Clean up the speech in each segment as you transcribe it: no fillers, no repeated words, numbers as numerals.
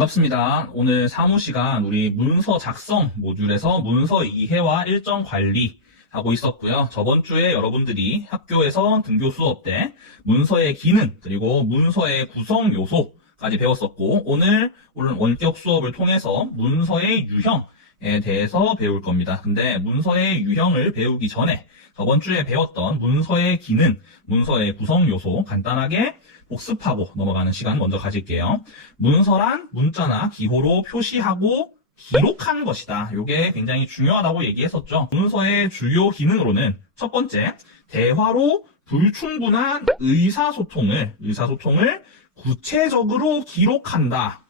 반갑습니다. 오늘 사무 시간 우리 문서 작성 모듈에서 문서 이해와 일정 관리 하고 있었고요. 저번 주에 여러분들이 학교에서 등교 수업 때 문서의 기능 그리고 문서의 구성 요소까지 배웠었고 오늘 원격 수업을 통해서 문서의 유형에 대해서 배울 겁니다. 근데 문서의 유형을 배우기 전에 저번 주에 배웠던 문서의 기능, 문서의 구성 요소 간단하게 복습하고 넘어가는 시간 먼저 가질게요. 문서란 문자나 기호로 표시하고 기록하는 것이다. 이게 굉장히 중요하다고 얘기했었죠. 문서의 주요 기능으로는 첫 번째, 대화로 불충분한 의사소통을 구체적으로 기록한다.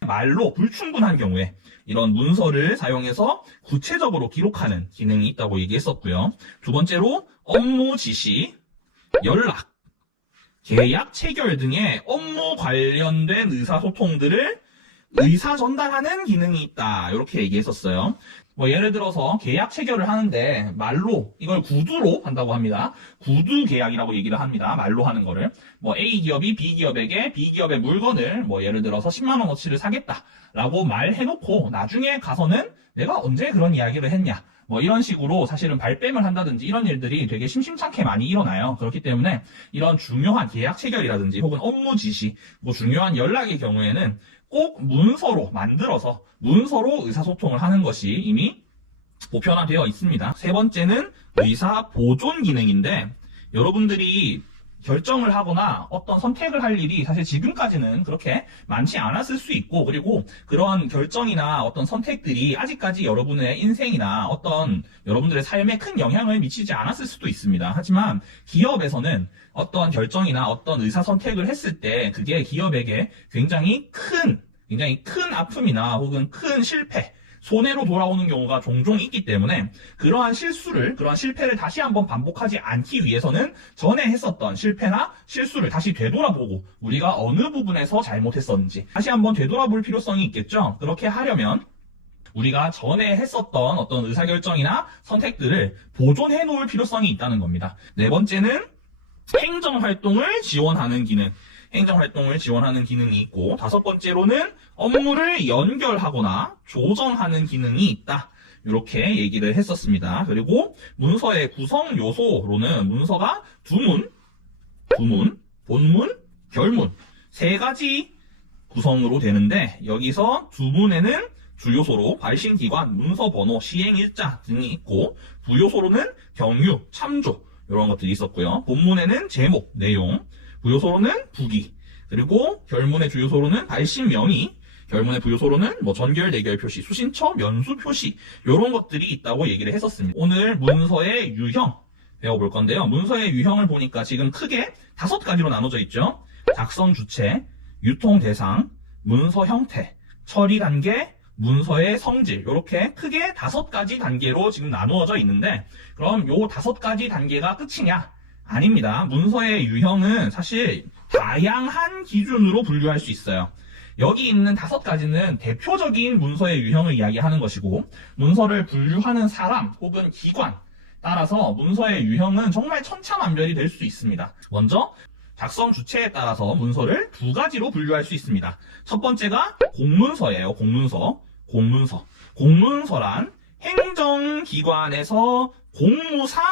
말로 불충분한 경우에 이런 문서를 사용해서 구체적으로 기록하는 기능이 있다고 얘기했었고요. 두 번째로 업무 지시, 연락, 계약 체결 등의 업무 관련된 의사소통들을 의사 전달하는 기능이 있다. 이렇게 얘기했었어요. 예를 들어서 계약 체결을 하는데 말로 이걸 구두로 한다고 합니다. 구두 계약이라고 얘기를 합니다. 말로 하는 거를. A 기업이 B 기업에게 B 기업의 물건을 예를 들어서 10만 원어치를 사겠다라고 말해놓고 나중에 가서는 내가 언제 그런 이야기를 했냐. 이런 식으로 사실은 발뺌을 한다든지 이런 일들이 되게 심심찮게 많이 일어나요. 그렇기 때문에 이런 중요한 계약 체결이라든지 혹은 업무 지시, 중요한 연락의 경우에는 꼭 문서로 만들어서 문서로 의사소통을 하는 것이 이미 보편화되어 있습니다. 세 번째는 의사 보존 기능인데 여러분들이 결정을 하거나 어떤 선택을 할 일이 사실 지금까지는 그렇게 많지 않았을 수 있고 그리고 그런 결정이나 어떤 선택들이 아직까지 여러분의 인생이나 어떤 여러분들의 삶에 큰 영향을 미치지 않았을 수도 있습니다. 하지만 기업에서는 어떤 결정이나 어떤 의사 선택을 했을 때 그게 기업에게 굉장히 큰 아픔이나 혹은 큰 실패, 손해로 돌아오는 경우가 종종 있기 때문에 그러한 실패를 다시 한번 반복하지 않기 위해서는 전에 했었던 실패나 실수를 다시 되돌아보고 우리가 어느 부분에서 잘못했었는지 다시 한번 되돌아볼 필요성이 있겠죠. 그렇게 하려면 우리가 전에 했었던 어떤 의사결정이나 선택들을 보존해 놓을 필요성이 있다는 겁니다. 네 번째는 행정활동을 지원하는 기능. 행정활동을 지원하는 기능이 있고 다섯 번째로는 업무를 연결하거나 조정하는 기능이 있다. 이렇게 얘기를 했었습니다. 그리고 문서의 구성 요소로는 문서가 두문, 본문, 결문 세 가지 구성으로 되는데 여기서 두문에는 주요소로 발신기관, 문서번호, 시행일자 등이 있고 부요소로는 경유, 참조 이런 것들이 있었고요. 본문에는 제목, 내용, 부요소로는 부기, 그리고 결문의 주요소로는 발신 명의, 결문의 부요소로는 전결, 대결 표시, 수신처, 면수 표시 이런 것들이 있다고 얘기를 했었습니다. 오늘 문서의 유형 배워볼 건데요. 문서의 유형을 보니까 지금 크게 5가지로 나눠져 있죠. 작성 주체, 유통 대상, 문서 형태, 처리 단계, 문서의 성질 이렇게 크게 5가지 단계로 지금 나누어져 있는데 그럼 요 5가지 단계가 끝이냐? 아닙니다. 문서의 유형은 사실 다양한 기준으로 분류할 수 있어요. 여기 있는 5가지는 대표적인 문서의 유형을 이야기하는 것이고 문서를 분류하는 사람 혹은 기관 따라서 문서의 유형은 정말 천차만별이 될 수 있습니다. 먼저 작성 주체에 따라서 문서를 2가지로 분류할 수 있습니다. 첫 번째가 공문서예요. 공문서란 행정기관에서 공무상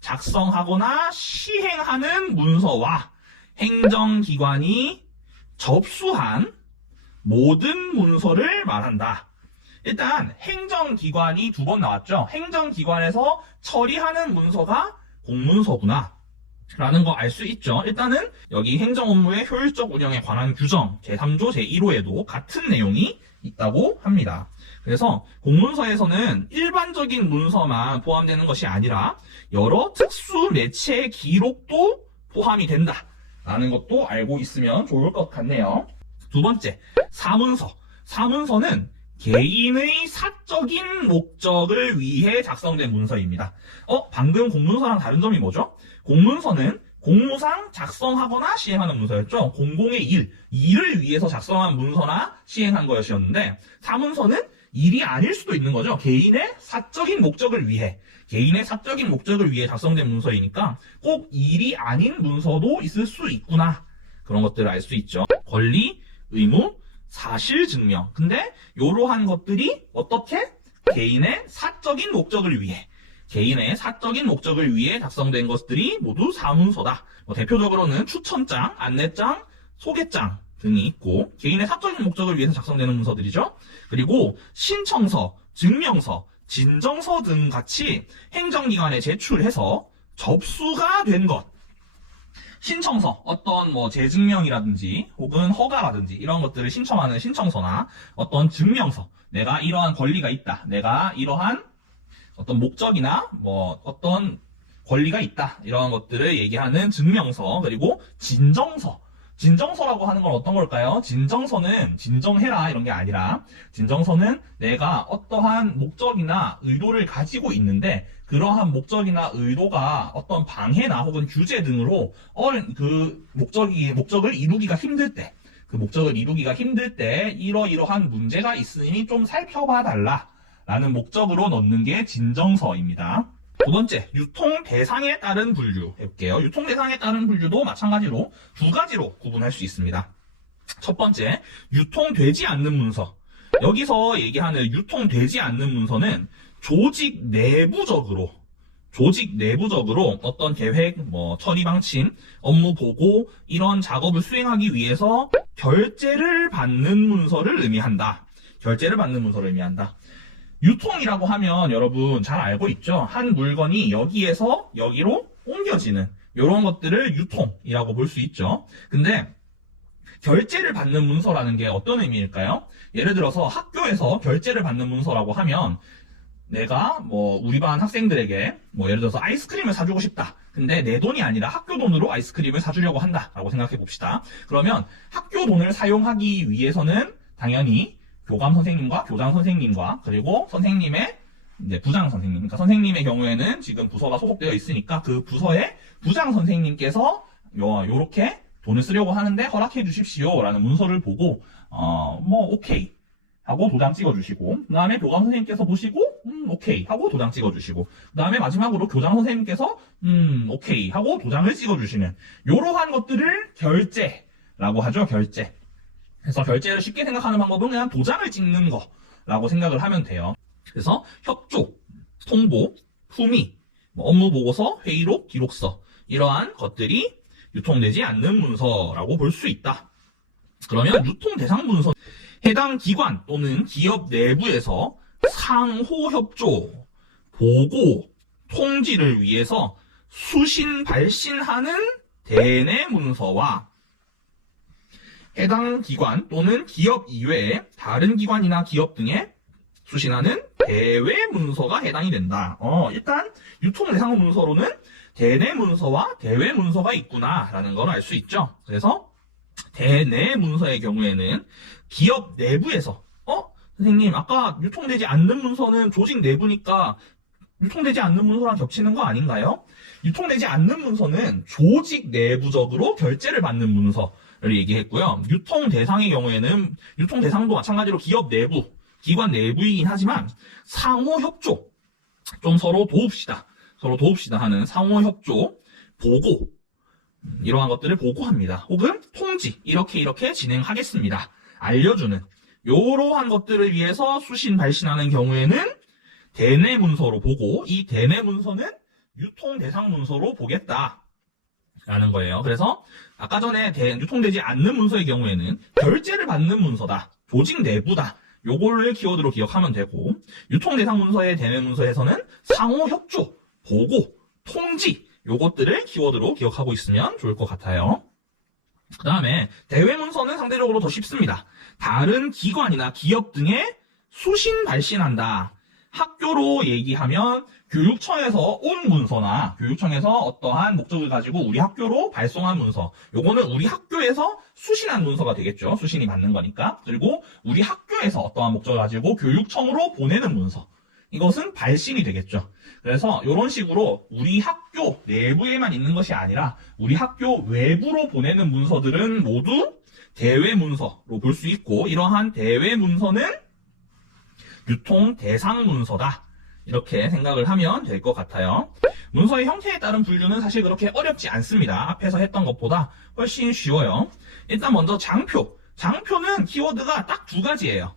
작성하거나 시행하는 문서와 행정기관이 접수한 모든 문서를 말한다. 일단 행정기관이 2번 나왔죠. 행정기관에서 처리하는 문서가 공문서구나 라는 거 알 수 있죠. 일단은 여기 행정업무의 효율적 운영에 관한 규정 제3조 제1호에도 같은 내용이 있다고 합니다. 그래서 공문서에서는 일반적인 문서만 포함되는 것이 아니라 여러 특수 매체 기록도 포함이 된다라는 것도 알고 있으면 좋을 것 같네요. 두 번째, 사문서는 개인의 사적인 목적을 위해 작성된 문서입니다. 방금 공문서랑 다른 점이 뭐죠? 공문서는 공무상 작성하거나 시행하는 문서였죠. 공공의 일을 위해서 작성한 문서나 시행한 것이었는데 사문서는 일이 아닐 수도 있는 거죠. 개인의 사적인 목적을 위해 작성된 문서이니까 꼭 일이 아닌 문서도 있을 수 있구나. 그런 것들을 알 수 있죠. 권리, 의무, 사실 증명. 근데 이러한 것들이 어떻게? 개인의 사적인 목적을 위해 작성된 것들이 모두 사문서다. 대표적으로는 추천장, 안내장, 소개장 등이 있고 개인의 사적인 목적을 위해서 작성되는 문서들이죠. 그리고 신청서, 증명서, 진정서 등 같이 행정기관에 제출해서 접수가 된 것. 신청서, 어떤 재증명이라든지 혹은 허가라든지 이런 것들을 신청하는 신청서나 어떤 증명서, 내가 이러한 권리가 있다, 내가 이러한 어떤 목적이나 어떤 권리가 있다, 이러한 것들을 얘기하는 증명서. 그리고 진정서라고 하는 건 어떤 걸까요? 진정서는 진정해라 이런 게 아니라, 진정서는 내가 어떠한 목적이나 의도를 가지고 있는데 그러한 목적이나 의도가 어떤 방해나 혹은 규제 등으로 그 목적을 이루기가 힘들 때, 이러이러한 문제가 있으니 좀 살펴봐 달라 라는 목적으로 넣는 게 진정서입니다. 두 번째, 유통 대상에 따른 분류 해볼게요. 유통 대상에 따른 분류도 마찬가지로 두 가지로 구분할 수 있습니다. 첫 번째, 유통되지 않는 문서. 여기서 얘기하는 유통되지 않는 문서는 조직 내부적으로 어떤 계획, 처리 방침, 업무 보고 이런 작업을 수행하기 위해서 결제를 받는 문서를 의미한다. 유통이라고 하면 여러분 잘 알고 있죠? 한 물건이 여기에서 여기로 옮겨지는 이런 것들을 유통이라고 볼 수 있죠. 근데 결제를 받는 문서라는 게 어떤 의미일까요? 예를 들어서 학교에서 결제를 받는 문서라고 하면 내가 우리 반 학생들에게 예를 들어서 아이스크림을 사주고 싶다. 근데 내 돈이 아니라 학교 돈으로 아이스크림을 사주려고 한다라고 생각해 봅시다. 그러면 학교 돈을 사용하기 위해서는 당연히 교감 선생님과 교장 선생님과 그리고 선생님의 부장 선생님, 그러니까 선생님의 경우에는 지금 부서가 소속되어 있으니까 그 부서의 부장 선생님께서 요렇게 돈을 쓰려고 하는데 허락해 주십시오 라는 문서를 보고 오케이 하고 도장 찍어주시고, 그 다음에 교감 선생님께서 보시고 오케이 하고 도장 찍어주시고, 그 다음에 마지막으로 교장 선생님께서 오케이 하고 도장을 찍어주시는 요러한 것들을 결제라고 하죠. 결제. 그래서 결제를 쉽게 생각하는 방법은 그냥 도장을 찍는 거라고 생각을 하면 돼요. 그래서 협조, 통보, 품위, 업무 보고서, 회의록, 기록서 이러한 것들이 유통되지 않는 문서라고 볼 수 있다. 그러면 유통 대상 문서, 해당 기관 또는 기업 내부에서 상호 협조, 보고, 통지를 위해서 수신 발신하는 대내 문서와 해당 기관 또는 기업 이외에 다른 기관이나 기업 등에 수신하는 대외 문서가 해당이 된다. 일단 유통 대상 문서로는 대내 문서와 대외 문서가 있구나라는 걸 알 수 있죠. 그래서 대내 문서의 경우에는 기업 내부에서 선생님 아까 유통되지 않는 문서는 조직 내부니까 유통되지 않는 문서랑 겹치는 거 아닌가요? 유통되지 않는 문서는 조직 내부적으로 결제를 받는 문서를 얘기했고요. 유통 대상의 경우에는 유통 대상도 마찬가지로 기업 내부, 기관 내부이긴 하지만 상호 협조, 좀 서로 도웁시다 하는 상호 협조, 보고, 이러한 것들을 보고합니다. 혹은 통지, 이렇게 진행하겠습니다. 알려주는 이러한 것들을 위해서 수신 발신하는 경우에는 대내 문서로 보고, 이 대내 문서는 유통 대상 문서로 보겠다 라는 거예요. 그래서 아까 전에 유통되지 않는 문서의 경우에는 결제를 받는 문서다, 조직 내부다, 요거를 키워드로 기억하면 되고, 유통 대상 문서의 대내 문서에서는 상호 협조, 보고, 통지 요것들을 키워드로 기억하고 있으면 좋을 것 같아요. 그 다음에 대외 문서는 상대적으로 더 쉽습니다. 다른 기관이나 기업 등에 수신 발신한다. 학교로 얘기하면 교육청에서 온 문서나 교육청에서 어떠한 목적을 가지고 우리 학교로 발송한 문서, 요거는 우리 학교에서 수신한 문서가 되겠죠. 수신이 받는 거니까. 그리고 우리 학교에서 어떠한 목적을 가지고 교육청으로 보내는 문서, 이것은 발신이 되겠죠. 그래서 이런 식으로 우리 학교 내부에만 있는 것이 아니라 우리 학교 외부로 보내는 문서들은 모두 대외 문서로 볼 수 있고, 이러한 대외 문서는 유통 대상 문서다, 이렇게 생각을 하면 될 것 같아요. 문서의 형태에 따른 분류는 사실 그렇게 어렵지 않습니다. 앞에서 했던 것보다 훨씬 쉬워요. 일단 먼저 장표, 장표는 키워드가 딱 두 가지예요.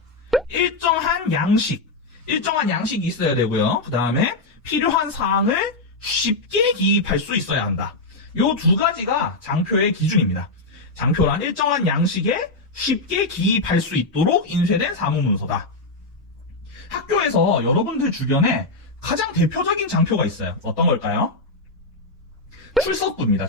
일정한 양식이 있어야 되고요. 그 다음에 필요한 사항을 쉽게 기입할 수 있어야 한다. 요 두 가지가 장표의 기준입니다. 장표란 일정한 양식에 쉽게 기입할 수 있도록 인쇄된 사무문서다. 학교에서 여러분들 주변에 가장 대표적인 장표가 있어요. 어떤 걸까요? 출석부입니다.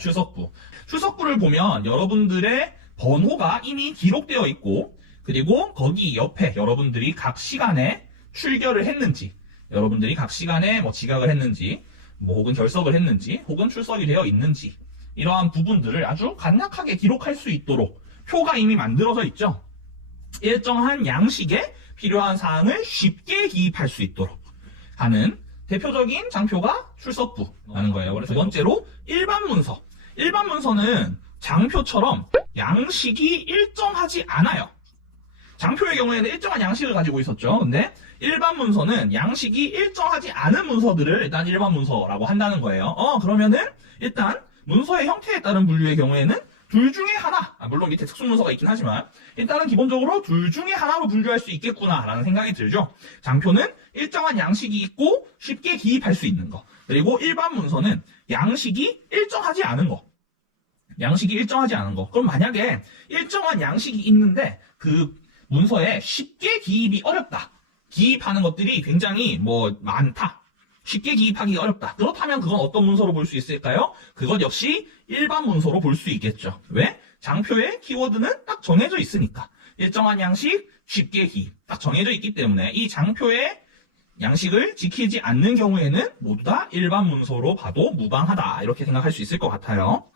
출석부를 보면 여러분들의 번호가 이미 기록되어 있고, 그리고 거기 옆에 여러분들이 각 시간에 출결을 했는지, 여러분들이 각 시간에 뭐 지각을 했는지, 뭐 혹은 결석을 했는지, 혹은 출석이 되어 있는지, 이러한 부분들을 아주 간략하게 기록할 수 있도록 표가 이미 만들어져 있죠. 일정한 양식에 필요한 사항을 쉽게 기입할 수 있도록 하는 대표적인 장표가 출석부라는 거예요. 그래서 두 번째로 일반 문서. 일반 문서는 장표처럼 양식이 일정하지 않아요. 장표의 경우에는 일정한 양식을 가지고 있었죠. 근데 일반 문서는 양식이 일정하지 않은 문서들을 일단 일반 문서라고 한다는 거예요. 그러면은 일단 문서의 형태에 따른 분류의 경우에는 둘 중에 하나, 물론 밑에 특수문서가 있긴 하지만 일단은 기본적으로 둘 중에 하나로 분류할 수 있겠구나라는 생각이 들죠. 장표는 일정한 양식이 있고 쉽게 기입할 수 있는 거, 그리고 일반 문서는 양식이 일정하지 않은 거. 그럼 만약에 일정한 양식이 있는데 그 문서에 쉽게 기입이 어렵다. 기입하는 것들이 굉장히 많다. 쉽게 기입하기 어렵다. 그렇다면 그건 어떤 문서로 볼 수 있을까요? 그것 역시 일반 문서로 볼 수 있겠죠. 왜? 장표의 키워드는 딱 정해져 있으니까. 일정한 양식, 쉽게 기입. 딱 정해져 있기 때문에 이 장표의 양식을 지키지 않는 경우에는 모두 다 일반 문서로 봐도 무방하다. 이렇게 생각할 수 있을 것 같아요.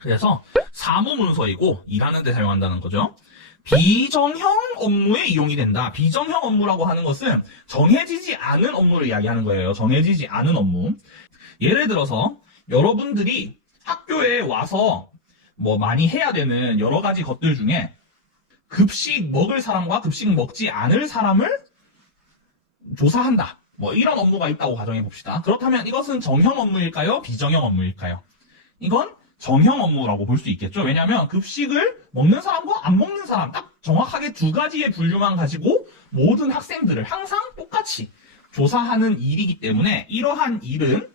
그래서 사무문서이고 일하는 데 사용한다는 거죠. 비정형 업무에 이용이 된다. 비정형 업무라고 하는 것은 정해지지 않은 업무를 이야기하는 거예요. 정해지지 않은 업무. 예를 들어서 여러분들이 학교에 와서 많이 해야 되는 여러 가지 것들 중에 급식 먹을 사람과 급식 먹지 않을 사람을 조사한다. 이런 업무가 있다고 가정해 봅시다. 그렇다면 이것은 정형 업무일까요? 비정형 업무일까요? 이건 정형 업무라고 볼 수 있겠죠. 왜냐하면 급식을 먹는 사람과 안 먹는 사람 딱 정확하게 두 가지의 분류만 가지고 모든 학생들을 항상 똑같이 조사하는 일이기 때문에 이러한 일은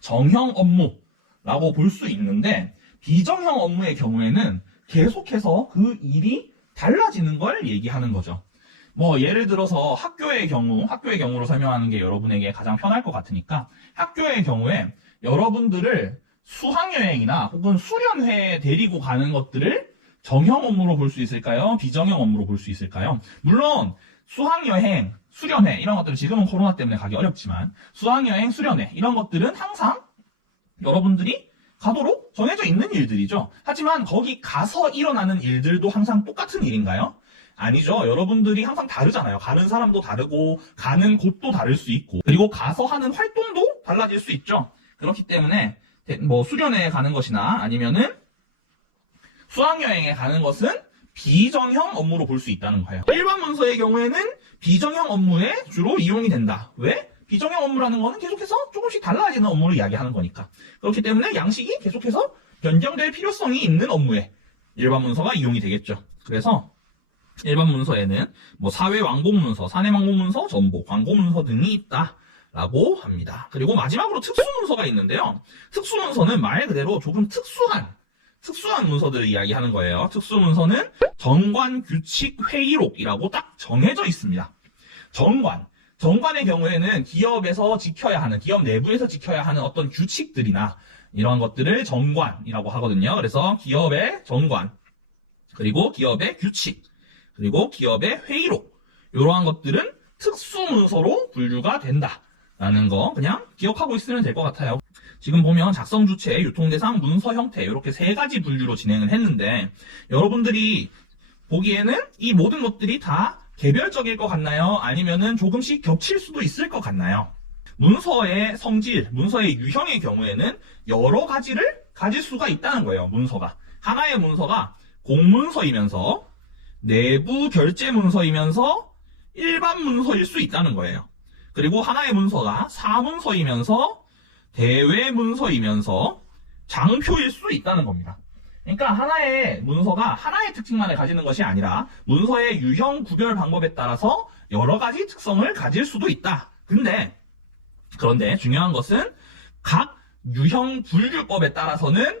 정형 업무라고 볼 수 있는데, 비정형 업무의 경우에는 계속해서 그 일이 달라지는 걸 얘기하는 거죠. 예를 들어서 학교의 경우로 설명하는 게 여러분에게 가장 편할 것 같으니까, 학교의 경우에 여러분들을 수학여행이나 혹은 수련회에 데리고 가는 것들을 정형 업무로 볼 수 있을까요? 비정형 업무로 볼 수 있을까요? 물론 수학여행, 수련회 이런 것들은 지금은 코로나 때문에 가기 어렵지만 수학여행, 수련회 이런 것들은 항상 여러분들이 가도록 정해져 있는 일들이죠. 하지만 거기 가서 일어나는 일들도 항상 똑같은 일인가요? 아니죠. 여러분들이 항상 다르잖아요. 가는 사람도 다르고 가는 곳도 다를 수 있고, 그리고 가서 하는 활동도 달라질 수 있죠. 그렇기 때문에 수련회에 가는 것이나 아니면은 수학여행에 가는 것은 비정형 업무로 볼 수 있다는 거예요. 일반 문서의 경우에는 비정형 업무에 주로 이용이 된다. 왜? 비정형 업무라는 거는 계속해서 조금씩 달라지는 업무를 이야기하는 거니까. 그렇기 때문에 양식이 계속해서 변경될 필요성이 있는 업무에 일반 문서가 이용이 되겠죠. 그래서 일반 문서에는 사회 왕복문서, 사내 왕복문서, 전복, 광고문서 등이 있다. 라고 합니다. 그리고 마지막으로 특수문서가 있는데요. 특수문서는 말 그대로 조금 특수한 문서들을 이야기하는 거예요. 특수문서는 정관규칙회의록이라고 딱 정해져 있습니다. 정관의 경우에는 기업 내부에서 지켜야 하는 어떤 규칙들이나 이런 것들을 정관이라고 하거든요. 그래서 기업의 정관, 그리고 기업의 규칙, 그리고 기업의 회의록, 이러한 것들은 특수문서로 분류가 된다. 라는 거 그냥 기억하고 있으면 될 것 같아요. 지금 보면 작성 주체, 유통 대상, 문서 형태 이렇게 세 가지 분류로 진행을 했는데, 여러분들이 보기에는 이 모든 것들이 다 개별적일 것 같나요? 아니면은 조금씩 겹칠 수도 있을 것 같나요? 문서의 성질, 문서의 유형의 경우에는 여러 가지를 가질 수가 있다는 거예요. 문서가 하나의 문서가 공문서이면서 내부 결제 문서이면서 일반 문서일 수 있다는 거예요. 그리고 하나의 문서가 사문서이면서 대외 문서이면서 장표일 수 있다는 겁니다. 그러니까 하나의 문서가 하나의 특징만을 가지는 것이 아니라 문서의 유형 구별 방법에 따라서 여러 가지 특성을 가질 수도 있다. 그런데 중요한 것은 각 유형 분류법에 따라서는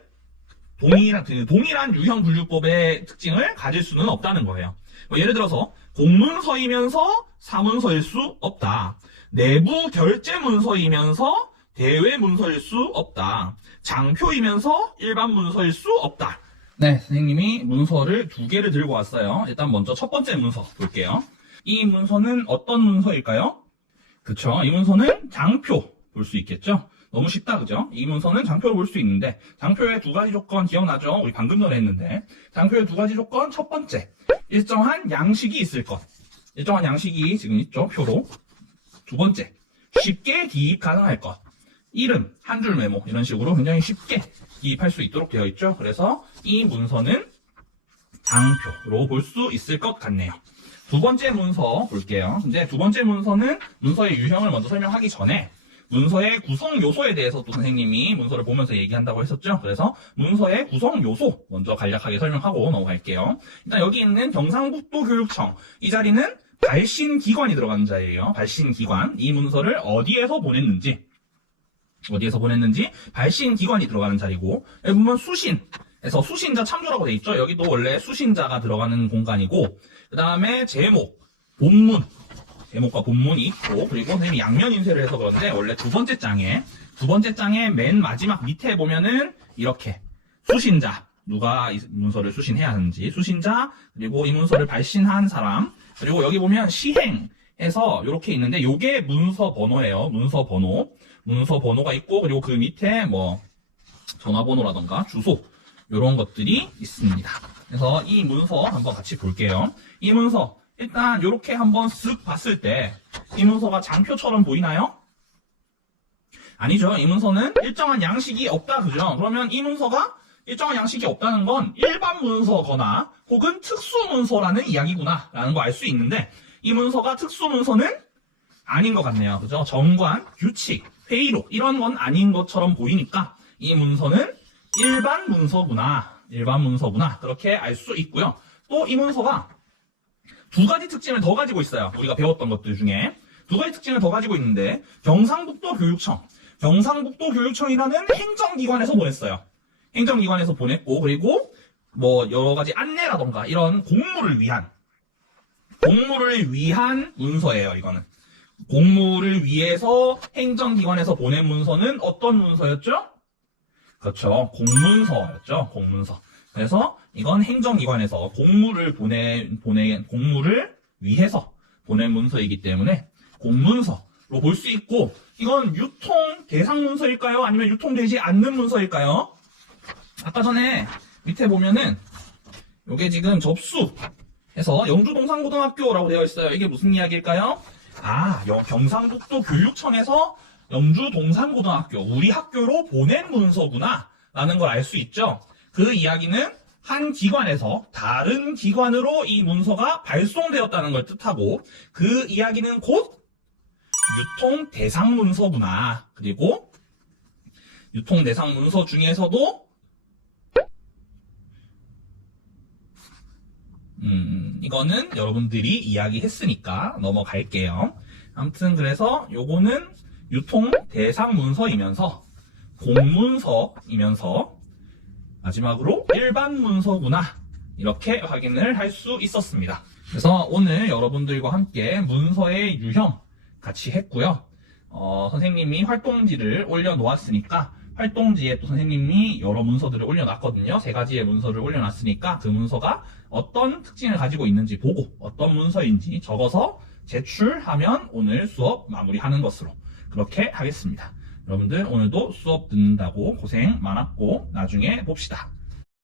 동일한 유형 분류법의 특징을 가질 수는 없다는 거예요. 예를 들어서 공문서이면서 사문서일 수 없다. 내부 결제 문서이면서 대외 문서일 수 없다. 장표이면서 일반 문서일 수 없다. 네, 선생님이 문서를 2개를 들고 왔어요. 일단 먼저 첫 번째 문서 볼게요. 이 문서는 어떤 문서일까요? 그쵸, 이 문서는 장표 볼 수 있겠죠? 너무 쉽다, 그죠? 이 문서는 장표로 볼 수 있는데, 장표의 2가지 조건 기억나죠? 우리 방금 전에 했는데, 장표의 2가지 조건, 첫 번째, 일정한 양식이 있을 것. 일정한 양식이 지금 있죠, 표로. 2번째, 쉽게 기입 가능할 것. 이름, 한 줄 메모, 이런 식으로 굉장히 쉽게 기입할 수 있도록 되어 있죠. 그래서 이 문서는 장표로 볼 수 있을 것 같네요. 2번째 문서 볼게요. 근데 2번째 문서는 문서의 유형을 먼저 설명하기 전에 문서의 구성 요소에 대해서 또 선생님이 문서를 보면서 얘기한다고 했었죠. 그래서 문서의 구성 요소 먼저 간략하게 설명하고 넘어갈게요. 일단 여기 있는 경상북도 교육청, 이 자리는 발신기관이 들어가는 자리예요. 발신기관, 이 문서를 어디에서 보냈는지 발신기관이 들어가는 자리고, 여기 보면 수신에서 수신자 참조라고 돼 있죠. 여기도 원래 수신자가 들어가는 공간이고, 그 다음에 제목, 본문, 제목과 본문이 있고, 그리고 선생님이 양면 인쇄를 해서 그런데 원래 두 번째 장에 맨 마지막 밑에 보면은 이렇게 수신자, 누가 이 문서를 수신해야 하는지, 수신자, 그리고 이 문서를 발신한 사람, 그리고 여기 보면 시행해서 이렇게 있는데 요게 문서 번호예요. 문서 번호가 있고, 그리고 그 밑에 뭐 전화번호라던가 주소 이런 것들이 있습니다. 그래서 이 문서 한번 같이 볼게요. 이 문서 일단 이렇게 한번 쓱 봤을 때 이 문서가 장표처럼 보이나요? 아니죠. 이 문서는 일정한 양식이 없다, 그죠? 그러면 이 문서가 일정한 양식이 없다는 건 일반 문서거나 혹은 특수 문서라는 이야기구나 라는 거 알 수 있는데, 이 문서가 특수 문서는 아닌 것 같네요. 그죠? 정관, 규칙, 회의록 이런 건 아닌 것처럼 보이니까 이 문서는 일반 문서구나 그렇게 알 수 있고요. 또 이 문서가 2가지 특징을 더 가지고 있어요. 우리가 배웠던 것들 중에 2가지 특징을 더 가지고 있는데, 경상북도 교육청이라는 행정기관에서 보냈어요. 행정기관에서 보냈고, 그리고 뭐 여러 가지 안내라던가 이런 공무를 위한 문서예요. 이거는 공무를 위해서 행정기관에서 보낸 문서는 어떤 문서였죠? 그렇죠, 공문서였죠. 공문서. 그래서 이건 행정기관에서 공무를 위해서 보낸 문서이기 때문에 공문서로 볼 수 있고, 이건 유통 대상 문서일까요? 아니면 유통되지 않는 문서일까요? 아까 전에 밑에 보면은 요게 지금 접수해서 영주동산고등학교라고 되어 있어요. 이게 무슨 이야기일까요? 경상북도 교육청에서 영주동산고등학교, 우리 학교로 보낸 문서구나 라는 걸 알 수 있죠. 그 이야기는 한 기관에서 다른 기관으로 이 문서가 발송되었다는 걸 뜻하고, 그 이야기는 곧 유통 대상 문서구나. 그리고 유통 대상 문서 중에서도 이거는 여러분들이 이야기했으니까 넘어갈게요. 아무튼 그래서 요거는 유통 대상 문서이면서 공문서이면서 마지막으로 일반 문서구나, 이렇게 확인을 할 수 있었습니다. 그래서 오늘 여러분들과 함께 문서의 유형 같이 했고요. 선생님이 활동지를 올려놓았으니까 활동지에 또 선생님이 여러 문서들을 올려놨거든요. 3가지의 문서를 올려놨으니까 그 문서가 어떤 특징을 가지고 있는지 보고 어떤 문서인지 적어서 제출하면 오늘 수업 마무리하는 것으로 그렇게 하겠습니다. 여러분들 오늘도 수업 듣는다고 고생 많았고 나중에 봅시다.